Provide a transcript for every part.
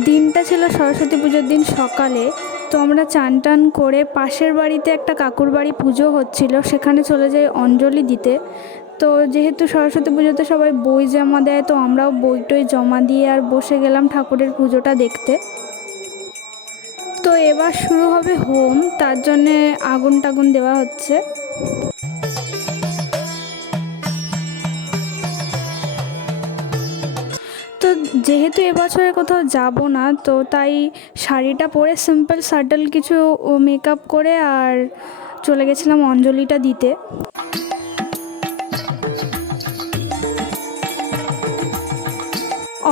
দিনটা ছিল সরস্বতী পুজোর দিন সকালে। তো আমরা চান টান করে পাশের বাড়িতে একটা কাকুর বাড়ি পুজো হচ্ছিল, সেখানে চলে যাই অঞ্জলি দিতে। তো যেহেতু সরস্বতী পুজোতে সবাই বই জমা দেয়, তো আমরাও বই টই জমা দিয়ে আর বসে গেলাম ঠাকুরের পুজোটা দেখতে। তো এবার শুরু হবে হোম, তার জন্যে আগুন টাগুন দেওয়া হচ্ছে। তো যেহেতু এবছরে কোথাও যাব না, তো তাই শাড়িটা পরে সিম্পল সাটল কিছু মেকআপ করে আর চলে গেছিলাম অঞ্জলিটা দিতে।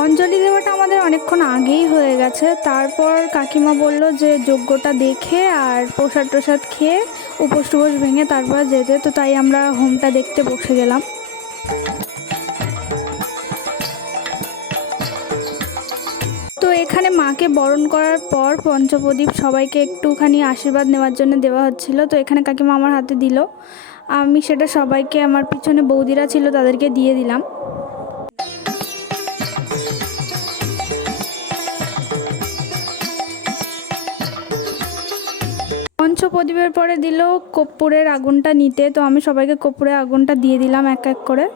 অঞ্জলি দেওয়াটা আমাদের অনেকক্ষণ আগেই হয়ে গেছে। তারপর কাকিমা বলল যে যজ্ঞটা দেখে আর প্রসাদ টসাদ খেয়ে উপোস টুপোস ভেঙে তারপর যেতে। তো তাই আমরা হোমটা দেখতে বসে গেলাম। তো এখানে মাকে বরণ করার পর পঞ্চপ্রদীপ সবাইকে একটুখানি আশীর্বাদ নেওয়ার জন্য দেওয়া হচ্ছিল। তো এখানে কাকিমা আমার হাতে দিল, আমি সেটা সবাইকে, আমার পিছনে বৌদিরা ছিল তাদেরকে দিয়ে দিলাম। পঞ্চপ্রদীপের পরে দিল কর্পূরের আগুনটা নিতে। তো আমি সবাইকে কর্পূরের আগুনটা দিয়ে দিলাম এক এক করে।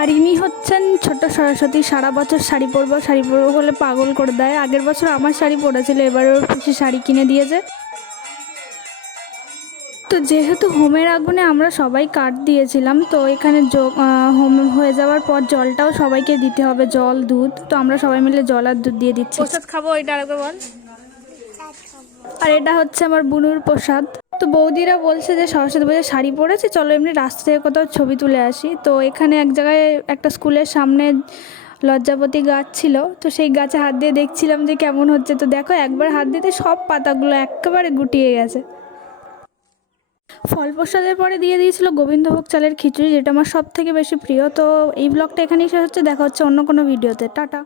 আর ইনি হচ্ছেন ছোট সরস্বতী। সারা বছর শাড়ি পরবো শাড়ি পরবো বলে পাগল করে দেয়। আগের বছর আমার শাড়ি পরেছিল, এবারে ওর খুশি শাড়ি কিনে দিয়েছে। তো যেহেতু হোমের আগুনে আমরা সবাই কাঠ দিয়েছিলাম, তো এখানে হোম হয়ে যাওয়ার পর জলটাও সবাইকে দিতে হবে, জল দুধ। তো আমরা সবাই মিলে জল আর দুধ দিয়ে দিচ্ছি। প্রসাদ খাবো, এটা আরেকবার বল। আর এটা হচ্ছে আমার বুনুর প্রসাদ। তো বৌদিরা বলছে যে সরস্বতী পুজোয় শাড়ি পরেছে, চলো এমনি রাস্তা থেকে কোথাও ছবি তুলে আসি। তো এখানে এক জায়গায় একটা স্কুলের সামনে লজ্জাপতি গাছ ছিল, তো সেই গাছে হাত দিয়ে দেখছিলাম যে কেমন হচ্ছে। তো দেখো একবার হাত দিতে সব পাতাগুলো একেবারে গুটিয়ে গেছে। ফল প্রসাদের পরে দিয়ে দিয়েছিল গোবিন্দভোগ চালের খিচুড়ি, যেটা আমার সব থেকে বেশি প্রিয়। তো এই ব্লগটা এখানেই শেষ হচ্ছে, দেখা হচ্ছে অন্য কোনো ভিডিওতে। টাটা।